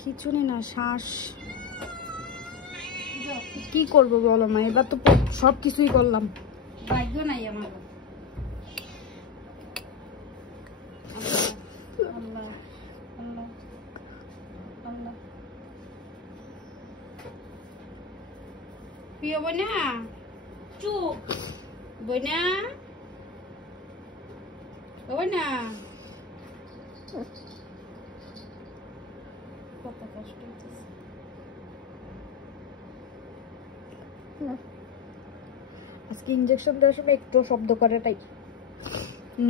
খিচুনি না, শ্বাস। কি করবো বলো মা, এবার তো সবকিছুই করলাম, ভাগ্য নাই আমার। প্রিয় বোনা চুপ, বোনা বোনা কত কষ্ট হইতেছে। আজকে ইনজেকশন দেওয়ার সময় একটু শব্দ করে তাই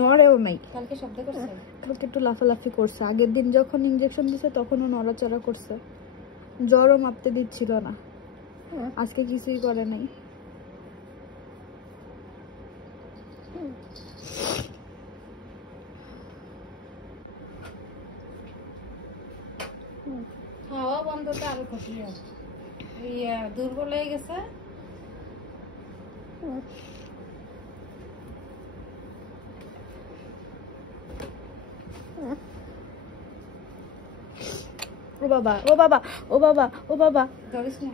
নড়েও নাই। কালকে শব্দ করছে, কালকে একটু লাফালাফি করছে। আগের দিন যখন ইনজেকশন দিছে তখনও নড়াচড়া করছে, জ্বরও মাপতে দিচ্ছিল না। আজকে কিছুই করে নাই। খাওয়া বন্ধ তো আরো ক্ষতি হয়, দুর্বল হয়ে গেছে। ও বাবা ও বাবা ও বাবা ও বাবা, ধরিস না।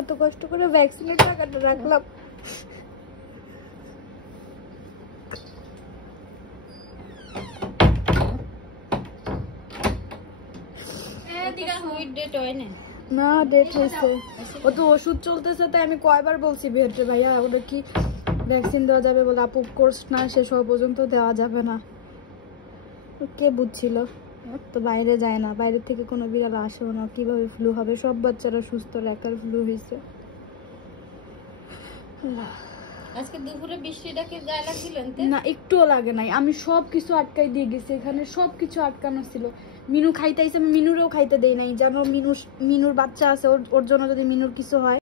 এত কষ্ট করে ভ্যাকসিনের টাকাটা রাখলাম, না ডেট হয়েছে। ও তো ওষুধ চলতেছে, তাই আমি কয়বার বলছি ভেটরে ভাইয়া ওটা কি ভ্যাকসিন দেওয়া যাবে বলে, আপু কোর্স না শেষ হওয়া পর্যন্ত দেওয়া যাবে না। কে বুঝছিল, তো বাইরে যায় না, বাইরে থেকে কোনো বিড়াল আসেও না, কিভাবে ফ্লু হবে? সব বাচ্চারা সুস্থ, একার ফ্লু হয়েছে। আজকে দুপুরে বৃষ্টিটা কি গায়ে লাগছিলেন? না একটুও লাগে নাই, আমি সবকিছু আটকাই দিয়ে গেছি, এখানে সবকিছু আটকানো ছিল। মিনু খাইতে আইছে, আমি মিনুরেও খাইতে দেই নাই, জানো মিনুর বাচ্চা আছে, ওর জন্য যদি মিনুর কিছু হয়